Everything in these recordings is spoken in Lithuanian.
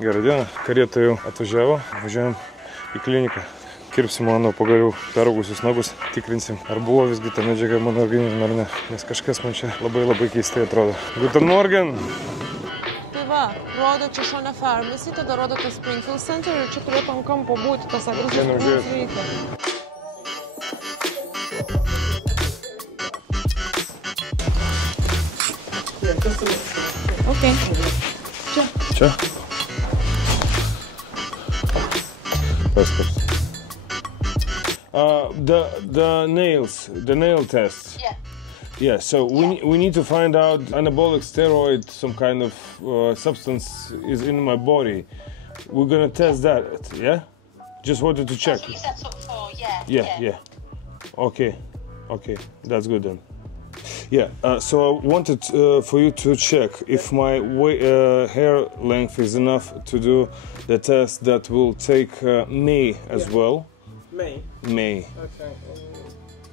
Gerą dieną, karieta jau atvažiavo, važiuojam į kliniką. Kirpsim mano pagaliau peraugusius nagus, tikrinsim, ar buvo visgi ta medžiaga mano organizme ar ne, nes kažkas man čia labai keistai atrodo. Guten Morgen! Tai va, rodo čia šalia Pharmacy, tada rodo tas Springfield Center ir čia turėtų ant kampo būti tas adresas, kur mums reikia. Okay. Čia? Paskas. The nail test. Yeah. Yeah, so we need to find out anabolic steroid, some kind of substance is in my body. We're gonna test that, yeah? Just wanted to check. That's what you set up for, Yeah. Okay, that's good then. Yeah, so I wanted for you to check if my hair length is enough to do the test that will take May as well. May. Okay.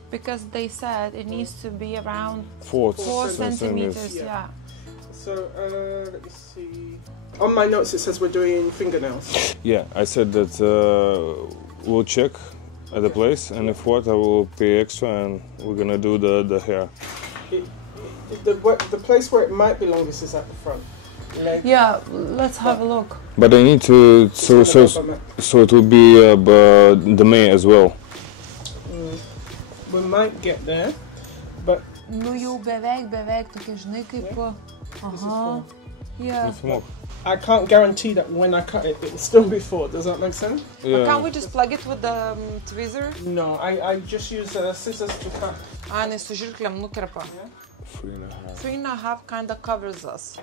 Because they said it needs to be around 4 centimeters. Yeah. So, let me see. On my notes it says we're doing fingernails. Yeah, I said that we'll check at the place, and if what, I will pay extra, and we're gonna do the hair. The place where it might be longest is at the front. Yeah, let's have a look. But I need to, so it will be the May as well. We might get there, but... Nu jau beveik, tokia žinai kaip... Aha, yeah. I can't guarantee that when I cut it, it will still be 4. Does that make sense? Yeah. Can't we just plug it with the tweezer? No, I just use scissors to cut. Jinai su žirklėm nukerpa. 3.5. 3.5 kind of covers us,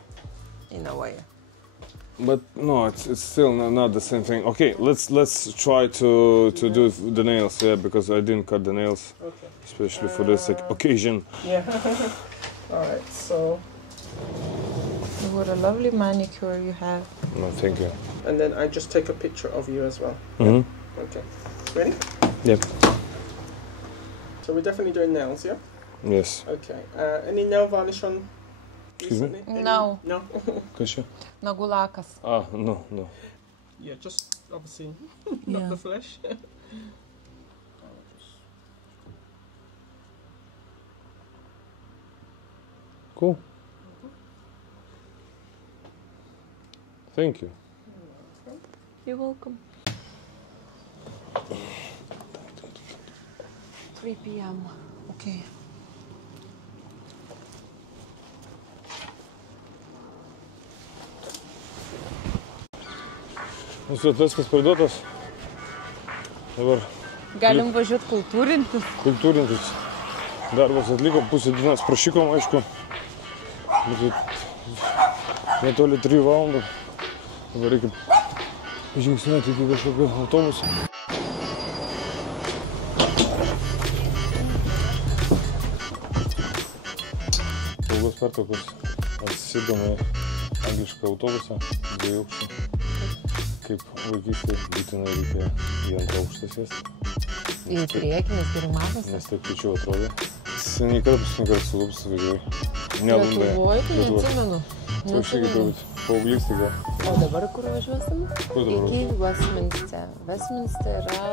in a way. But no, it's still not the same thing. Okay, let's try to do the nails, yeah, because I didn't cut the nails, Okay. especially for this occasion. Yeah. All right, so... What a lovely manicure you have. No, thank you. And then I just take a picture of you as well. Mm-hmm. Okay. Ready? Yep. So we're definitely doing nails, yeah? Yes. Okay. Any nail varnish on? Excuse me? Recently? No. No? Kas čia? Nagų lakas. No. Yeah, just obviously not Yeah. the flesh. Cool. Thank you. You're welcome. 3 p.m. Okay. Mūsų testas parduotas. Dabar Galim važiuoti kultūrintis. kultūrintis. Darbas atlikom, pusę dienos prašykom, aišku. Netoli 3 valandų. Dabar reikia žingsniuoti iki kažkokio autobuso. Ilgos pertraukos atsisėdome anglišką autobusą, 2 aukštų. Kaip vaikystėje būtinai reikia į 2 aukštą sėsti. Į priekį, nes turi mažas. Nes taip tačiau atrodė. Seniai kartus sulūpus važiuoju. Nelundai. Lietuvoj, tai neatsimenu. Tu aš irgi turbūt paauglystė gal. O dabar kur važiuosim? Kur dabar? Iki Westminster. Westminster yra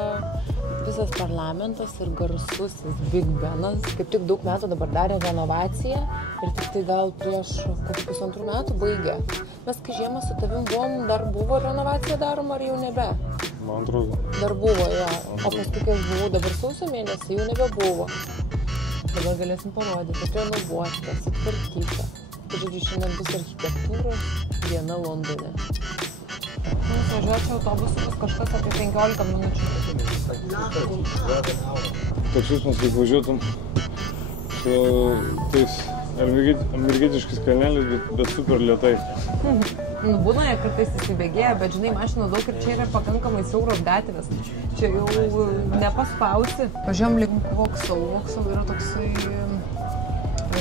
visas parlamentas ir garsusis Big Benas. Kaip tik daug metų dabar darė renovaciją ir tik tai gal prieš kokius 2 metų baigė. Mes kai žiemą su tavim buvom, dar buvo renovacija daroma ar jau nebe? Man atrodo. Dar buvo, jo. O paskui, kai aš buvau dabar sausio mėnesį, jau nebebuvo. Dabar galėsim parodyti, renovuota, sutvarkyta. Žodžiu, šiandien bus architektūros diena Londone. Mums važiuoti autobusu bus kažkas apie 15 minučių. Toks mes kaip važiuotum su tais amerikietiškais kalneliais, bet super lėtai. Nu, būna, jie kartais įsibėgėja, bet žinai, mašinų daug ir čia yra pakankamai siauros gatvės. Čia jau nepaspausi. Važiuojam link Vauxhall. Vauxhall yra toksai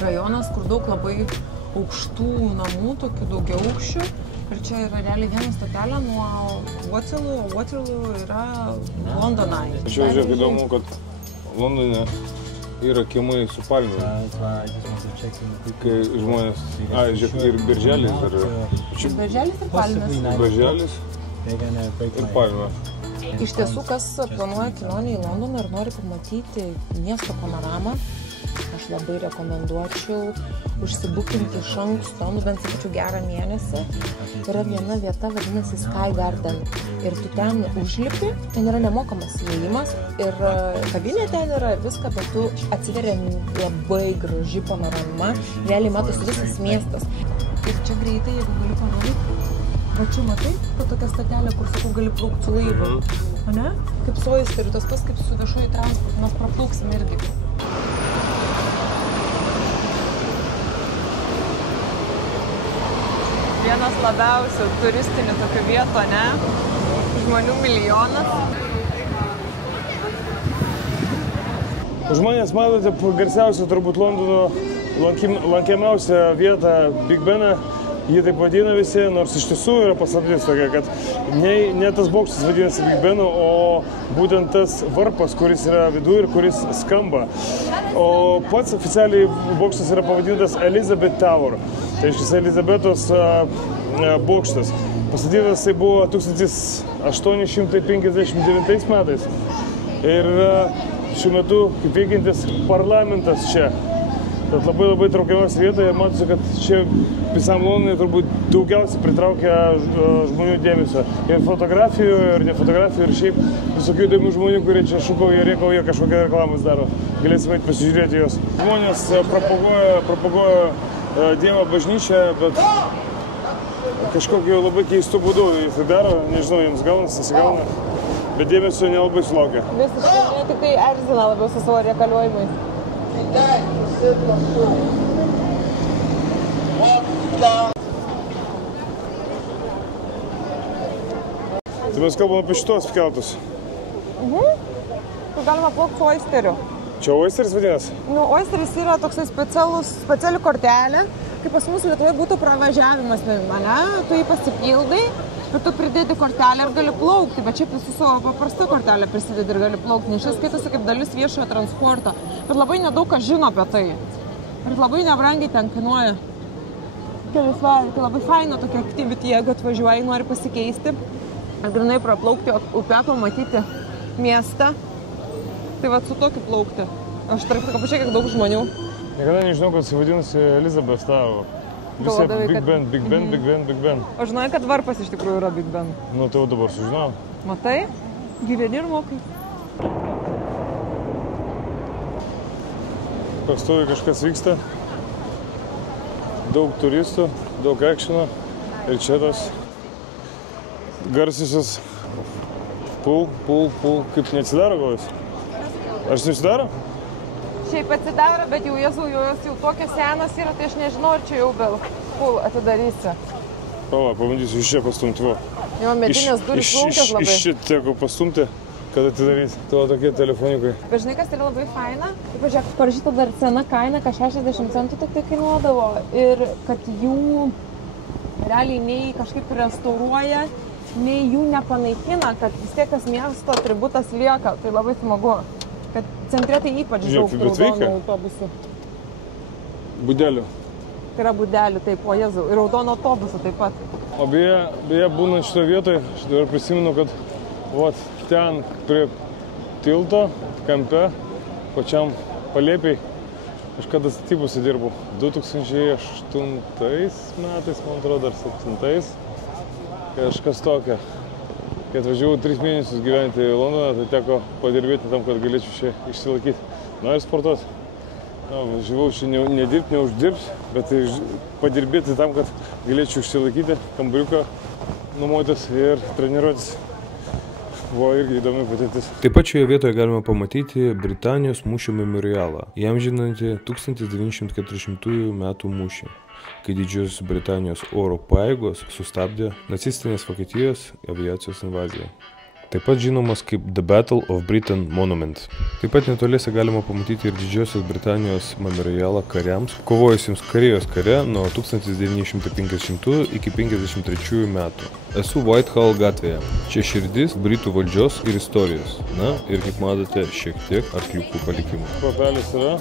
rajonas, kur daug labai aukštų namų, tokių daugiaaukščių. Ir čia yra realiai viena stotelė nuo Waterloo, o Waterloo yra Londonai. Tačiau žiūrėk, įdomu, kad Londone yra kiemai su palmėmis. Kai žmonės... Žiūrėk, ir birželis dar yra. Birželis ir palmės. Birželis ir palmės. Iš tiesų, kas planuoja kelionę į Londoną ir nori pamatyti miesto panoramą, aš labai rekomenduočiau užsibukinti iš anksto, bent sakyčiau gerą mėnesį. Yra viena vieta, vadinasi Sky Garden. Ir tu ten užlipi, ten yra nemokamas įėjimas ir kabinė ten yra viską, bet tu atsiveria labai graži panorama, realiai matosi visas miestas. Ir čia greitai, jeigu gali parodyti, va čia matai, kad tokia statelė, kur sakau, gali plaukti su laivu. O ne? Kaip su Oisteriu, tas pas kaip su viešuoju transportu, mes praplauksim irgi. Vienas labiausių turistinių tokių vietų, ne? Žmonių milijonas. Žmonės matote garsiausią turbūt Londono lankiamiausią vietą Big Beną. Jį taip vadina visi, nors iš tiesų yra paslaptis tokia, kad ne tas bokštas vadinasi Big Benu, o būtent tas varpas, kuris yra viduje ir kuris skamba. O pats oficialiai bokštas yra pavadintas Elizabeth Tower. Tai iš Elizabetos bokštas. Pastatytas tai buvo 1859 metais. Ir šiuo metu kaip veikiantis parlamentas čia. Tad labai traukiamas vietoje, matosi, kad čia visam Londonui turbūt daugiausiai pritraukia žmonių dėmesio. Ir fotografijų, ir ne fotografijų, ir šiaip visokių įdomių žmonių, kurie čia šūkauja, rėkauja, kažkokią reklamas daro. Galėsime eit pasižiūrėti juos. Žmonės propaguoja Dievo bažnyčią, bet kažkokiu labai keistu būdu jis tai daro. Nežinau, jiems gaunasi, nesigauna, bet dėmesio nelabai sulaukia. Visiškai ne, tik tai erzina labiau su savo rekaliojimais. Tai mes kalbam apie šitos keltus. Kur galima plaukti su Oisteriu. Čia Oisteris vadinasi? Nu, Oisteris yra toksai speciali kortelė, kaip pas mus Lietuvoje būtų pravažiavimas, ne? Tu jį pasipildai, bet tu pridėti kortelę ir gali plaukti, bet šiaip su savo paprasta kortelė prisidėti ir gali plaukti, nes šis skaitosi kaip dalis viešojo transporto, bet labai nedaug kas žino apie tai. Ir labai nebrangiai ten kainuoja. Tai labai faina tokia activity, jeigu atvažiuoji, nori pasikeisti, ir grinai praplaukti upę, pamatyti miestą. Tai va su tokiu plaukti. Aš tarp tik pažiūrėk, kiek daug žmonių. Niekada nežinau, kad jis vadinasi Elizabeth Tower. Visi Big Ben. O žinai, kad varpas iš tikrųjų yra Big Ben? Nu, tai jau dabar sužinau. Matai? Gyveni ir mokai. Pastoviai kažkas vyksta. Daug turistų, daug akšino. Ir čia tas garsiusios pul. Kaip neatsidaro gal jis? Ar jis neatsidaro? Šiaip atsidaro, bet jau jos jau tokios senas yra, tai aš nežinau, ar čia jau vėl pul atidarysi. Pala, pabandysiu iš čia pastumti. Jo medinės durys plaukios labai. Iš čia teko pastumti, kad atidaryti. Tavo tokie telefonikai. Bet žinai, kas yra labai faina? Taip, pažiūrėk, parašyta dar sena kaina, kad 60 centų tik tai kainuodavo. Ir kad jų realiai nei kažkaip restauruoja, nei jų nepanaikina, kad vis tiek tas miesto atributas lieka. Tai labai smagu. Kad centre tai ypač daug raudonų autobusų. Budelių. Tai yra budelių, taip, o Jėzau. Ir raudono autobusų taip pat. O beje, būnant šitoje vietoje, aš dabar prisimenu, kad ten prie tilto, kampe, pačiam palėpiai, kažkada statybose dirbau. 2008 metais, man atrodo, ar 2007, kažkas tokio. Kai atvažiavau 3 mėnesius gyventi į Londoną, tai teko padirbėti tam, kad galėčiau čia išsilaikyti. Na ir sportuoti. Važiavau čia nedirbti, neuždirbti, bet padirbėti tam, kad galėčiau išsilaikyti, kambariuką nuomotis ir treniruotis. Buvo irgi įdomi patirtis. Taip pat šioje vietoje galima pamatyti Britanijos mūšio memorialą, įamžinantį 1940 metų mūšį, kai Didžiosios Britanijos oro pajėgos sustabdė nacistinės Vokietijos aviacijos invaziją. taip pat žinomas kaip The Battle of Britain Monument. Taip pat netoliese galima pamatyti ir Didžiosios Britanijos memorialą kariams, kovojusiems Korėjos kare nuo 1950 iki 1953 metų. Esu Whitehall gatvėje. Čia širdis Britų valdžios ir istorijos. Na ir kaip matote, šiek tiek arkliukų palikimų. Papelis yra,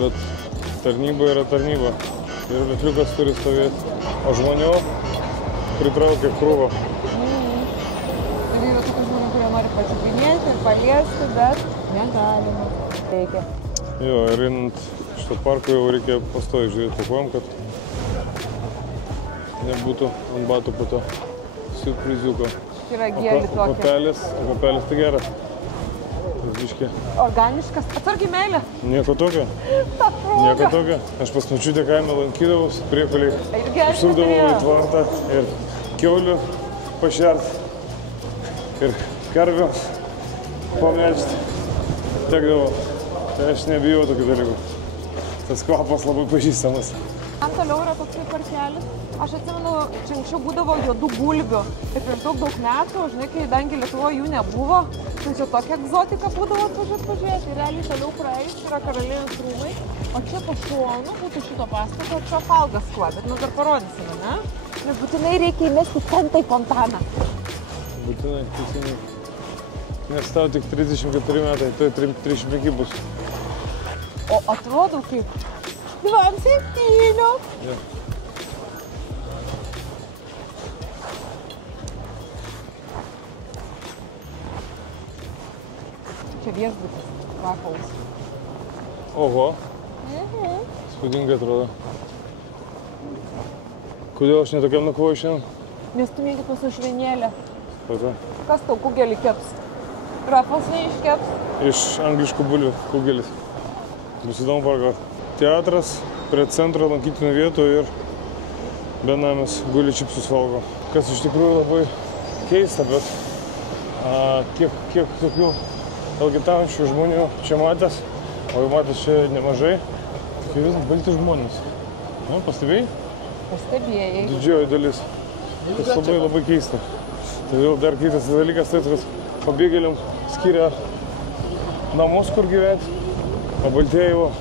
bet tarnyba yra tarnyba. Ir arkliukas turi stovėti, o žmonių pritraukia krūvą. Ir yra tokių žmonių, kurie nori pačiupinėti ir paliesti, bet negalima. Reikia. Jo, ir einant šito parko jau reikia pastoviai žiūrėti po kojom, kad nebūtų ant batų po to siurpriziuko. Yra gėlį tokia. O papelis tai geras. Biškė. Organiškas. Atsargiai meilė. Nieko tokio. Nieko tokio. Aš pas močiutę kaime lankydavus, priekoliai užsukdavau į tvartą ir kiaulių pašert ir karvių pamelžti tekdavo. Tai aš nebijau tokių dalykų. Tas kvapas labai pažįstamas. Man toliau yra toksai parkelis. Aš atsimenu, čia anksčiau būdavo juodų gulbių. Ir prieš daug metų, žinai, kai dangi Lietuvoje jų nebuvo, tai čia tokia egzotika būdavo pažiūrėti. Ir realiai toliau praeis yra Karalienės rūmai. O čia po šonu būtų šito pastato Trafalgar Square, bet mes dar parodysime, ne? Nes būtinai reikia įmesti centą į fontaną. Būtinai, teisingai. Nes tau tik 34 metai, tai 35 bus. O atrodo kaip 27. Ja. Čia viešbutis, Rafalas. Oho. Spūdingai atrodo. Kodėl aš netokiam nakvoju šiandien? Nes tu mėgi pas ušvienėlę. Tada. Kas tau kugelį keps? Rafalas neiškeps. Iš angliškų bulvių kugelis. Bus įdomu paragauti. Teatras prie centro lankytinų vietų ir benamis guli čipsus valgo. Kas iš tikrųjų labai keista, bet kiek tokių elgetaujančių žmonių čia matęs, o jau matęs čia nemažai, tai vis balti žmonės. Na, pastebėjai? Pastebėjai. Didžioji dalis. Tas labai keista. Tai vėl dar kitas dalykas, tai kad pabėgėliam skiria namus, kur gyventi, o baltieji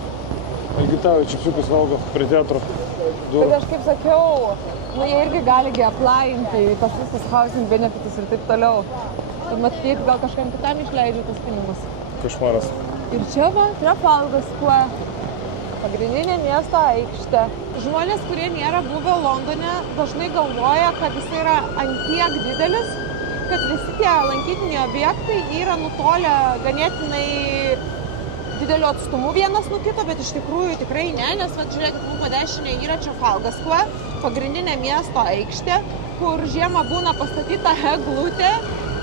elgetauja čipsiukus valgo prie teatro durų. Bet aš kaip sakiau, jie irgi gali aplainti tas visas housing benefitus ir taip toliau. Ir matyt, gal kažkam kitam išleidžia tas pinigus. Košmaras. Ir čia va, Trafalgar Square, pagrindinė miesto aikštė. Žmonės, kurie nėra buvę Londone, dažnai galvoja, kad jis yra antiek didelis, kad visi tie lankytiniai objektai yra nutolę ganėtinai dideliu atstumu vienas nuo kito, bet iš tikrųjų tikrai ne, nes žiūrėkit, mums dešinė yra Trafalgar Square, pagrindinė miesto aikštė, kur žiemą būna pastatyta eglutė,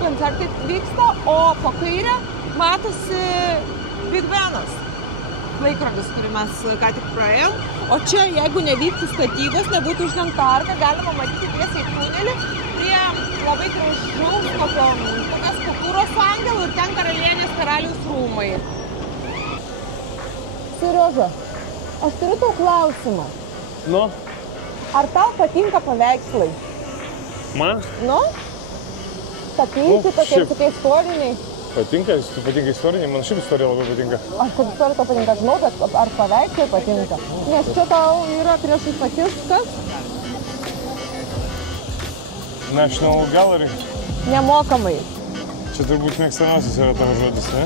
koncertai vyksta, o po kairę matosi Big Benas, laikrodis, kurį mes ką tik praėjom. O čia, jeigu nevyktų statybos, nebūtų uždengta arka, galima matyti tiesiai tunelį prie labai gražaus tokios skulptūros su angelu ir ten karalienės karaliaus rūmai. Serioža, aš turiu tau klausimą. Nu? Ar tau patinka paveikslai? Man? Nu? Tapyti tokie istoriniai. Patinka istoriniai, man šiaip istorija labai patinka. Aš kad istorija tau patinka, žinau, bet ar paveikslai patinka? Nes čia tau yra priešais akis kas? National Gallery. Nemokamai. Čia turbūt mėgstamiausias yra tavo žodis, ne?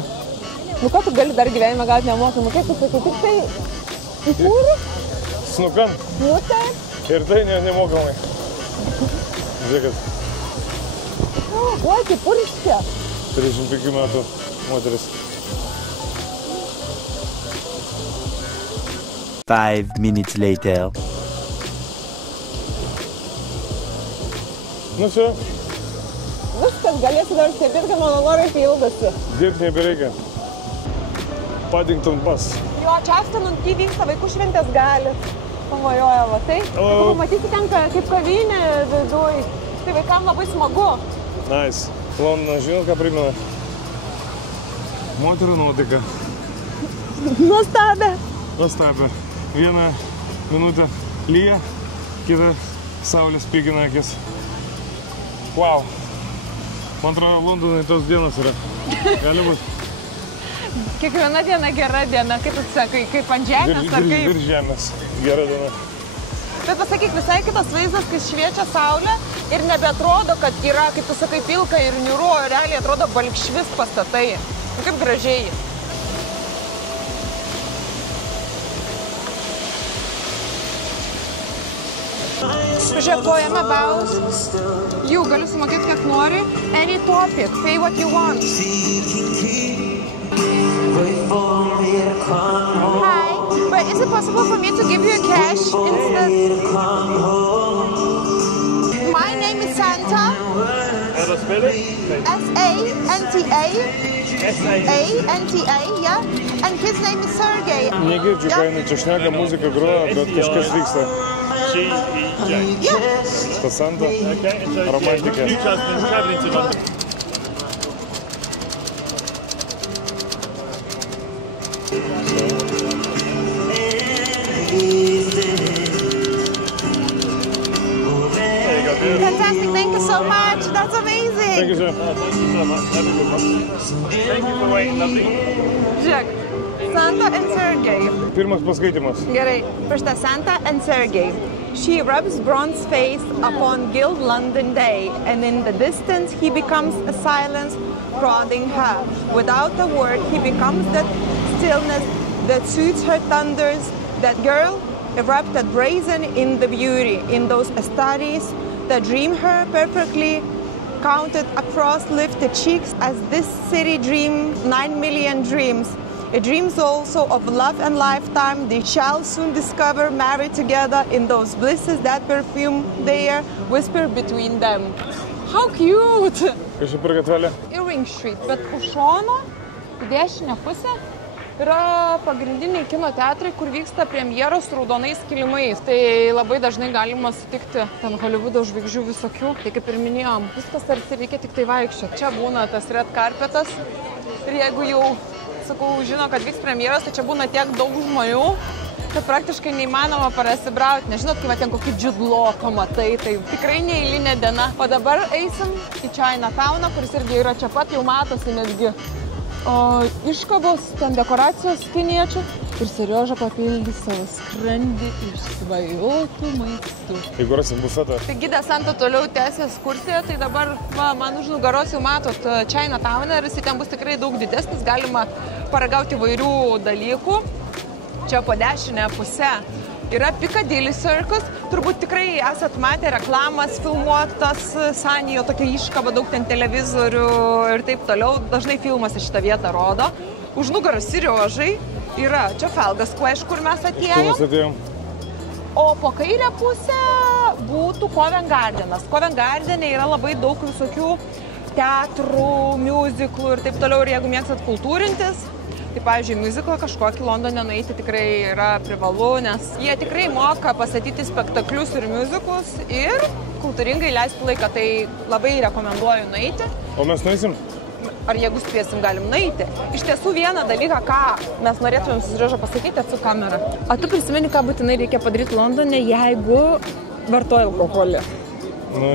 Nu ką tu gali dar gyvenime gauti nemokamai? Kaip tu sakai, tik tai įkūri? Snukan. Nu taip. Ir tai nemokamai. Žiūrėkit. Oi, kaip purškia. 35 metų moteris. 5 minutes later. Nu čia. Viskas, galėsi dar stebėti, kad mano norai pildosi. Dirbti nebereikia. Paddington Bus. Jo, čia Afternoon Tea vyksta, vaikų šventės gali. Pamajoja, va tai. Tu pamatysi ten kaip kavinė viduj. Tai vaikam labai smagu. Nice. Londonas, žinot, ką primena? Moterų nuotaika. Nuostabę. Nuostabę. Vieną minutę lyja, kitą saulė spigina akis. Wow. Antra Londonai tos dienos yra. Gali būti. Kiekviena diena gera diena, kaip tu sakai, kaip ant žemės ar kaip? Virš žemės. Gera diena. Bet pasakyk, visai kitas vaizdas, kai šviečia saulė ir nebeatrodo, kad yra, kaip tu sakai, pilka ir niūru, realiai atrodo balkšvis pastatai. Kaip gražiai. Pažiūrėk, poema Baus. Jau galiu sumokėti, kiek nori. Any topic, pay what you want. Hi, but is it possible for me to give you cash instead? My name is Santa. S-A-N-T-A. S-A-N-T-A, yeah. And his name is Sergey. Negirdžiu, ką jinai čia šneka, muzika groja, bet kažkas vyksta. Ta Santa, romantikė. Fantastic, thank you so much. That's amazing. Thank you, sir. Thank you so much. Have a good one. Thank you for waiting, lovely. Žiūrėk, Santa and Sergey. Pirmas paskaitimas. Gerai, prašta Santa and Sergey. She rubs bronze face upon gilt London day, and in the distance he becomes a silence prodding her. Without a word, he becomes that stillness that suits her thunders. That girl erupted brazen in the beauty, in those studies that dream her perfectly counted across lifted cheeks as this city dreams 9 million dreams. It dreams also of love and lifetime. They shall soon discover, married together in those blisses that perfume their whisper between them. How cute! Kažkaip per gatvelę. Irving Street, bet už šono, į dešinę pusę, yra pagrindiniai kino teatrai, kur vyksta premjeros su raudonais kilimais. Tai labai dažnai galima sutikti ten Hollywoodo žvaigždžių visokių. Tai kaip ir minėjom, viskas tarsi reikia tik tai vaikščioti. Čia būna tas red carpetas ir jeigu jau, sakau, žino, kad vyks premjeros, tai čia būna tiek daug žmonių, kad praktiškai neįmanoma prasibrauti. Nežinot, kai ten kokį Jude Law pamatai, tai tikrai neeilinė diena. O dabar eisim į Chinatowną, kuris irgi yra čia pat, jau matosi netgi iškabos, ten dekoracijos kiniečių. Ir Serioža papildys savo skrandį išsvajotų maistų. Jeigu rasim bufetą. Tai gidė Santa toliau tęsė ekskursiją, tai dabar man už nugaros jau matot Chinatowną ir jis ten bus tikrai daug didesnis, galima paragauti įvairių dalykų. Čia po dešinę pusę yra Piccadilly Circus, turbūt tikrai esat matę reklamas filmuotas, Sanijo tokia iškaba, daug ten televizorių ir taip toliau. Dažnai filmuose šitą vietą rodo. Už nugaros Seriožai yra čia Falgas Square, kur mes atėjom. O po kairę pusę būtų Covent Gardenas. Covent Gardene yra labai daug visokių teatrų, miuziklų ir taip toliau. Ir jeigu mėgstat kultūrintis, tai, pavyzdžiui, muziklą kažkokį Londone nueiti tikrai yra privalu, nes jie tikrai moka pastatyti spektaklius ir muziklus ir kultūringai leisti laiką, tai labai rekomenduoju nueiti. O mes nueisim? Ar jeigu spėsim, galim nueiti. Iš tiesų vieną dalyką, ką mes norėtumėm su Serioža pasakyti, su kamera. O tu prisimeni, ką būtinai reikia padaryti Londone, jeigu vartoji alkoholį? Nu,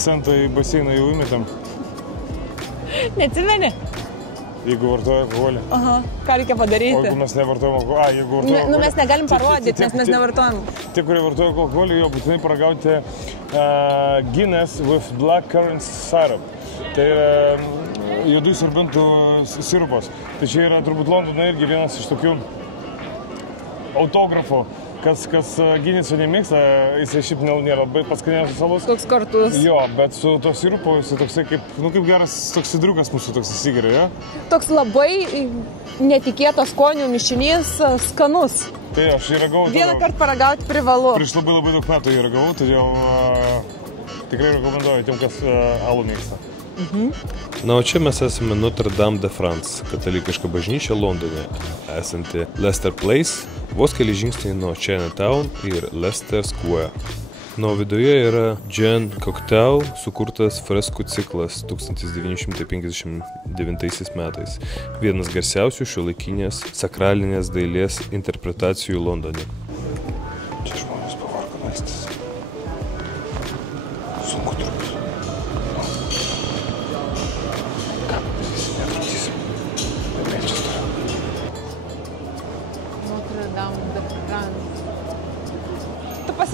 centą į baseiną jau įmetam. Neatsimeni? Jeigu vartoja alkoholį. Aha, ką reikia padaryti? O jeigu mes nevartojam alkoholį, jeigu vartojam alkoholį. Nu, mes negalim parodyti, nes mes nevartojam. Tie, kurie vartoja alkoholį, jo būtinai paragauti Guinness with blackcurrant syrup. Tai yra juodų serbentų sirupas. Tai čia yra turbūt Londone irgi vienas iš tokių autografų. Kas Guinnesso nemėgsta, jisai šiaip nėra labai paskaniausias alus. Toks kartus. Jo, bet su to sirupu jisai toksai kaip geras toks draugas mūsų toks įsigeria, jo? Toks labai netikėtas skonių mišinys, skanus. Tai aš jį ragavau. Vieną kartą paragauti privalu. Prieš labai daug metų jį ragavau, todėl tikrai rekomenduoju tiem, kas alų mėgsta. Na, o čia mes esame Notre Dame de France, katalikiška bažnyčia Londone, esanti Leicester Place, vos keli žingsniai nuo Chinatown ir Leicester Square. Na, o viduje yra Jean Cocteau sukurtas freskų ciklas 1959 metais, vienas garsiausių šiuolaikinės sakralinės dailės interpretacijų Londone. Čia žmonės pavargo leistis. Sunku turbūt.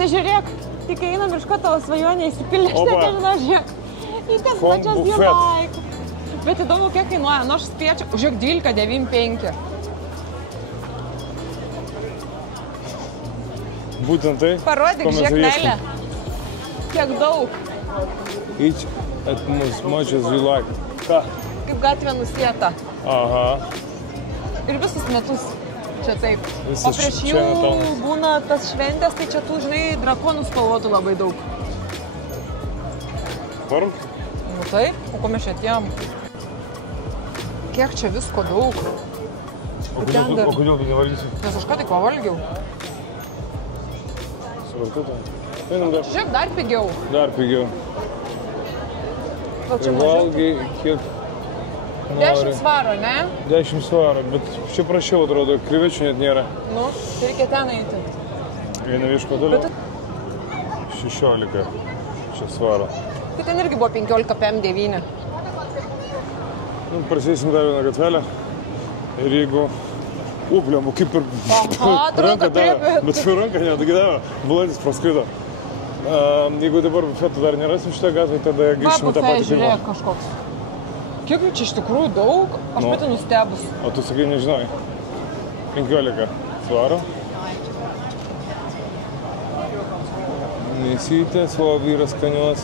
Pasižiūrėk, tik einam iš ko tavo svajonė įsipildė, aš Opa. nežinau, žiūrėk. Į kas Home pačias buffet. gyvaik. Bet įdomu, kiek kainuoja, nu aš spėčiau, žiūrėk, 12,95. Būtent tai. Parodyk, ko mes žiūrėk, ir meilė. ieškom. Kiek daug. Eat as much as you like. Ką? Kaip gatvė nusėta. Aha. Ir visus metus čia taip. Visas O prieš jų Chinatownas. būna tas šventės, tai čia tų, žinai, drakonų spalvotų labai daug. Varom? Nu taip, o ko mes čia atėjom? Kiek čia visko daug. O ten dar- kodėl tu nevalgysi? Nes aš ką tik pavalgiau. Svartu tai. Einam dar. Žiūrėk, dar pigiau. Dar pigiau. Gal čia Ir mažiau? valgai kiek 10 svaro, ne? 10 svarų, bet čia prašiau atrodo, krevečių net nėra. Nu, tai reikia ten eiti. Eina vieško toliau. 16 čia svaro. Tai ten irgi buvo 15 PM9. Nu, prasidėsim dar vieną gatvelę. Ir jeigu... Upliam, kaip ir... Aha, atrodo, ranką davė, taip. bet ranką netgi davė. Balandis praskrido. Jeigu dabar bufetų dar nerasim šitą gatvę, tada Va, grįžsim į tą bufė, patį žiūrėk pirmą. kažkoks. Kiek jų čia iš tikrųjų daug? Aš Nu. pati nustebus. O tu sakai, nežinai. 15 svarų. Mėsytė, savo vyras skanios.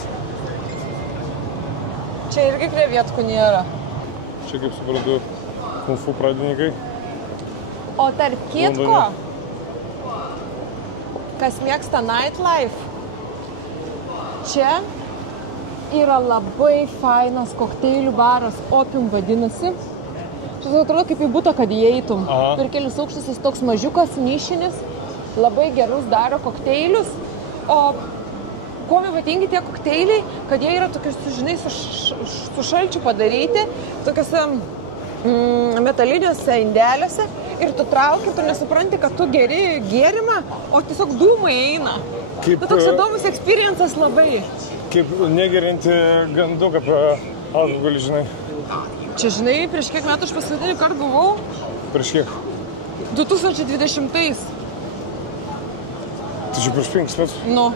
Čia irgi krevietkų nėra. Čia, kaip suprantu, kung fu pradininkai. O tarp kitko, Londone. kas mėgsta nightlife, čia yra labai fainas kokteilių baras, Opium vadinasi. Čia atrodo kaip į butą, kad įeitum. Aha. Per kelius aukštus jis toks mažiukas, nišinis, labai gerus daro kokteilius. O kuo ypatingi tie kokteiliai, kad jie yra tokius, žinai, su šalčiu padaryti, tokiuose metaliniuose indeliuose ir tu trauki, tu nesupranti, kad tu geri gėrimą, o tiesiog dūmai eina. Kaip, Tai toks įdomus experiences labai. Kaip negerinti ganduk apie alkoholį, žinai. Čia, žinai, prieš kiek metų aš paskutinį kartą buvau? Prieš kiek? 2020-ais. Tai čia prieš 5 metus. Nu.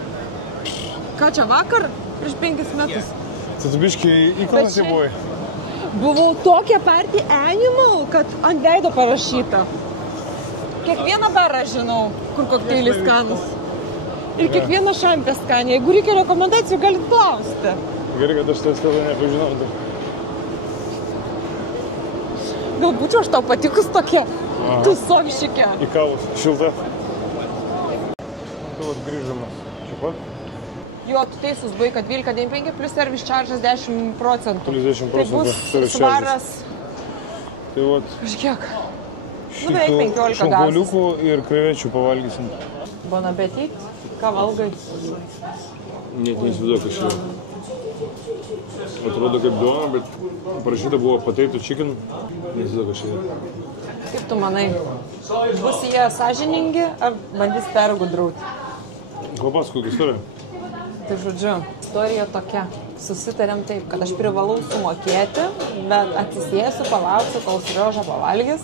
Ką čia vakar? Prieš 5 metus. Tai tu biškiai įkalnas Bet jau buvai. Buvau tokia party animal, kad ant veido parašyta. Kiekvieną barą žinau, kur kokteilis skanus. Ir kiekvieną šampę skanį. Jeigu reikia rekomendacijų, galit klausti. Gerai, kad aš tas tada nepažinau. Gal būčiau aš tau patikus tokia tusovšikė. Į kavus. Šilta. Tu vat grįžamas. Čia pat? Jo, tu teisus, buvai, kad 12,95 plus service charges 10%. Plus 10% Tai bus service svaras, Tai vat kažkiek. šitų beveik 15 šonkauliukų ir krevečių pavalgysim. Bon appetit, ką valgai? Net neįsivaizduoju, kas čia. Atrodo kaip duona, bet parašyta buvo potato chicken. Neįsivaizduoju, kas čia. Kaip tu manai, bus jie sąžiningi ar bandys pergudrauti? Papasakok istoriją. Tai žodžiu, istorija tokia. Susitarėm taip, kad aš privalau sumokėti, bet atsisėsiu, palauksiu, kol Serioža pavalgys.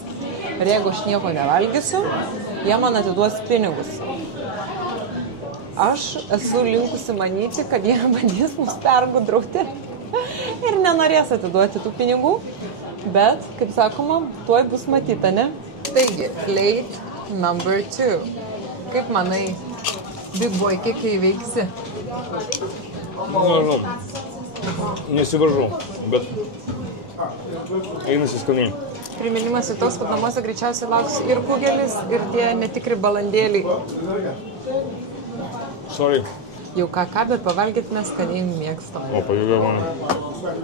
Ir jeigu aš nieko nevalgysiu, jie man atiduos pinigus. Aš esu linkusi manyti, kad jie bandys mus pergudrauti ir nenorės atiduoti tų pinigų. Bet, kaip sakoma, tuoj bus matyta, ne? Taigi, plate number 2. Kaip manai, Big Boy, kiek įveiksi? Nežinau. Nesivaržau, bet einasi skaniai. Priminimas į tos, kad namuose greičiausiai lauks ir kugelis, ir tie netikri balandėliai. Sorry. Jau ką, bet pavalgyti mes skaniai mėgstam. O, pajūgė mane.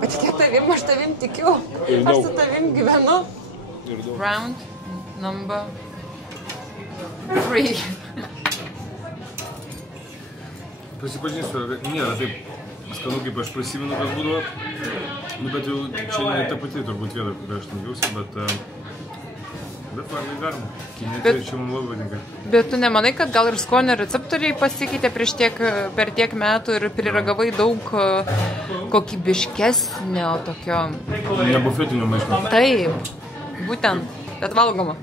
Patikėk tavim, aš tavim tikiu. Ir Aš daug. su tavim gyvenu. Ir daug. Round number 3. Prisipažinsiu, nėra taip skanu, kaip aš prisimenu, kas būdavo. Nu, bet jau čia ne ta pati turbūt vieta, kur aš tengiausi, bet valgai galima. Kinėtai čia mums labai patinka. Bet tu nemanai, kad gal ir skonio receptoriai pasikeitė per tiek metų ir priragavai daug kokybiškesnio tokio... Nebufetinio maisto. Taip, būtent, bet valgoma.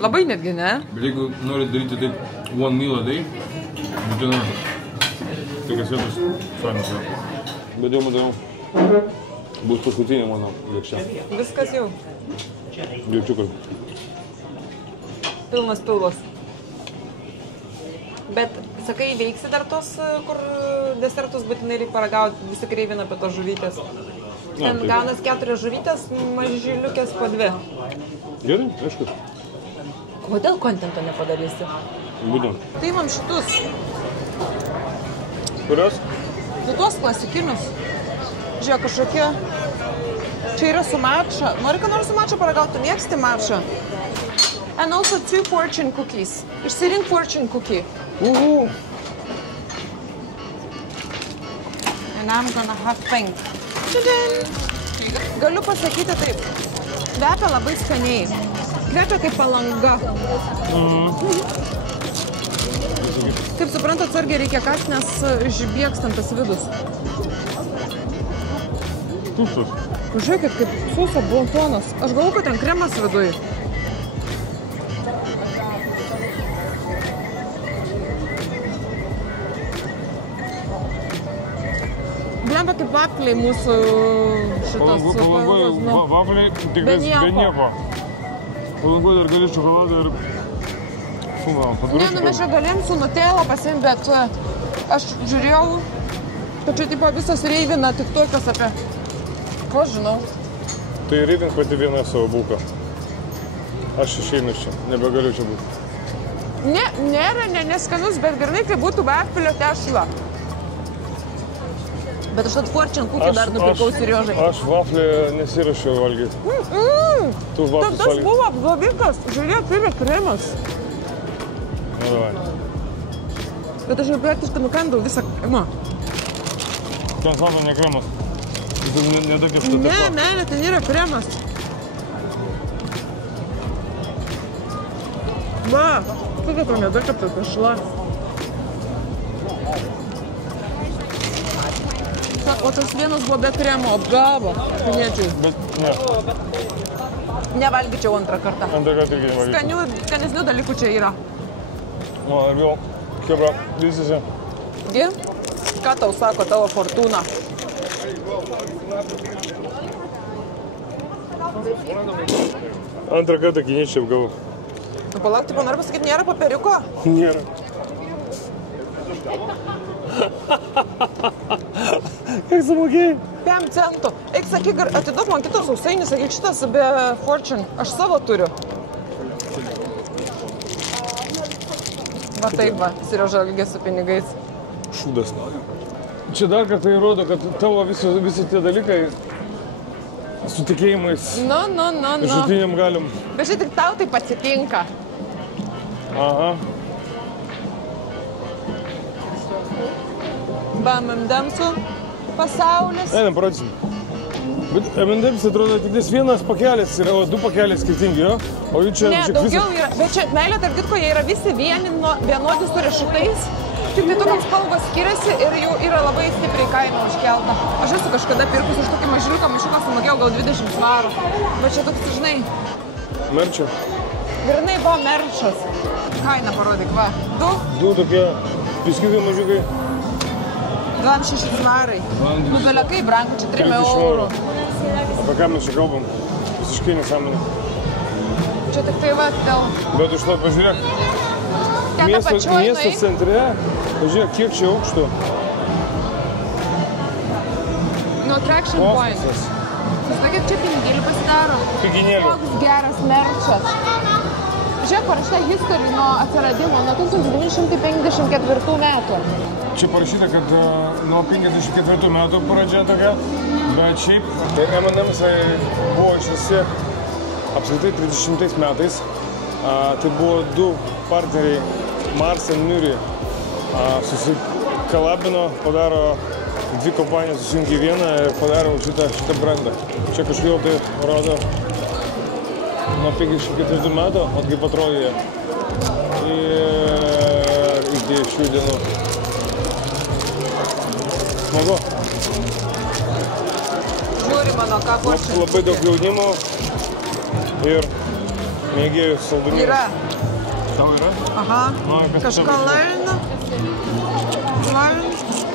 Labai netgi, ne? Bet jeigu norit daryti taip one meal a day, Būtina. Tokias vietas fainas yra. Bet jau matau, bus paskutinė mano lėkštė. Viskas jau. Liepčiukas. Pilnas pilvas. Bet, sakai, veiksi dar tos, kur desertus būtinai reikia paragauti, visi kreivina apie tos žuvytės. Ten gaunas 4 žuvytės, mažyliukės po 2. Gerai, aišku. Kodėl kontento nepadarysi? Būtent. Tai imam šitus. Kurios? Tu tuos klasikinius. Žiūrėk, kažkokie. Čia yra su matcha. Nori ką nors su matcha paragauti? Tu mėgsti matcha? And also 2 fortune cookies. Išsirink fortune cookie. And I'm gonna have pink. Tadam! Galiu pasakyti taip. Kvepia labai skaniai. Kvepia kaip Palanga. Kaip suprantat, atsargiai reikia kast, nes žibėkstam tas vidus. Tušas. Žiūrėkit, kaip sauso bontonas. Aš galvoju, kad ten kremas viduj. Blemba kaip vafliai mūsų šitas. Vafliai tik be nieko. Palangoj dar gali šokoladą ir... Ne, nu mes čia galėjom su Nutella pasiimti, bet aš žiūrėjau, kad čia tipo visas reivina tik tokios apie... Ko žinau? Tai reivink pati viena savo būką. Aš išeinu čia, nebegaliu čia būti. Ne, nėra neskanus, bet grinai, kai būtų vaflio tešla. Bet aš fortune cookie dar nupirkau Seriožai. Aš vaflį nesirašiau valgyti. Tu vaflis valgyti. Tas buvo apgavikas, žiūrėk, tai yra kremas. Nu, davai. Bet aš jau praktiškai nukandau visą kremą. Ten savo ne kremas. Nedakėpšta Ne, meilė, ten yra kremas. Va, kokia to nedakėpta tešla. O tas vienas buvo be kremo, apgavo. Piniečiai. Bet ne. Nevalgyčiau antrą kartą. Antrą kartą irgi nevalgyčiau. Skanesnių dalykų čia yra. O, ir vėl, kebra, vystysi. Gi? Ką tau sako tavo fortūna? Antrą kartą kiniečiai apgavau. Nu, palauk, tipo, noriu pasakyti, nėra popieriuko? Nėra. Kiek sumokėjai? 5 centų. Eik, sakyk, atiduok man kitos sausainius, sakyk, šitas be fortune. Aš savo turiu. Va taip va, Serioža elgės su pinigais. Šūdas. Čia dar kartą įrodo, kad tavo visi tie dalykai su tikėjimais Nu. žudiniam galim. Bet čia tik tau taip atsitinka. Aha. Ba, M&M'sų pasaulis. Einam, parodysim. Bet M&M's atrodo tik vienas pakelis yra, o 2 pakeliai skirtingi, jo? O jų čia... Ne, daugiau yra. Bet čia, meilė, tarp kitko, jie yra visi vienodi su riešutais. Tik tai tokios spalvos skiriasi ir jų yra labai stipriai kaina užkelta. Aš esu kažkada pirkus už tokį mažiliuką maišiuką, sumokėjau gal 20 svarų. Bet čia toks, žinai... Merčio. Grinai buvo merčas. Kainą parodyk, va. 2 tokie biskvitai mažiukai. 26 svarai. Nu, belekai brangu, čia 3 eurų. Apie ką mes čia kalbam? Visiškai nesąmonė. Čia tik tai va, dėl... Bet už to pažiūrėk. Miesto centre, pažiūrėk, kiek čia aukštų. Nu, attraction point. Sakėt, čia pinigėlį pasidaro. Piginėlį. Koks geras merčas. Žiūrėk, parašyta history nuo atsiradimo, nuo 1954 metų. Čia parašyta, kad nuo 54 metų pradžia tokia, bet šiaip M&M's buvo išvisi apskritai 30 metais. Tai buvo 2 partneriai, Mars ir Nuri, susikalabino, padaro 2 kompanijos susijungė į vieną ir padaro šitą brandą. Čia kažkodėl tai rodo nuo 54 metų, o kaip atrodė jie. Ir iki šių dienų. Smagu. Žiūri mano, ką počia. Labai daug jaunimo ir mėgėjų saldumynų. Yra. Tau yra? Aha. Nu, kas Kažką tau laina.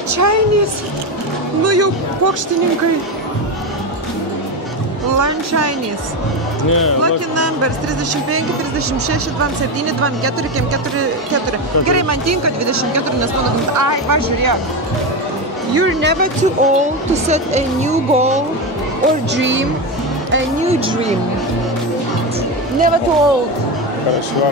Chinese. Nu jau pokštininkai. Chinese. Lucky numbers 35, 36, 27, 24, 44. Gerai, man tinka 24, nes mano... Ai, va, žiūrėk. You're never too old to set a new goal or dream. A new dream. Never too old. Хорошо,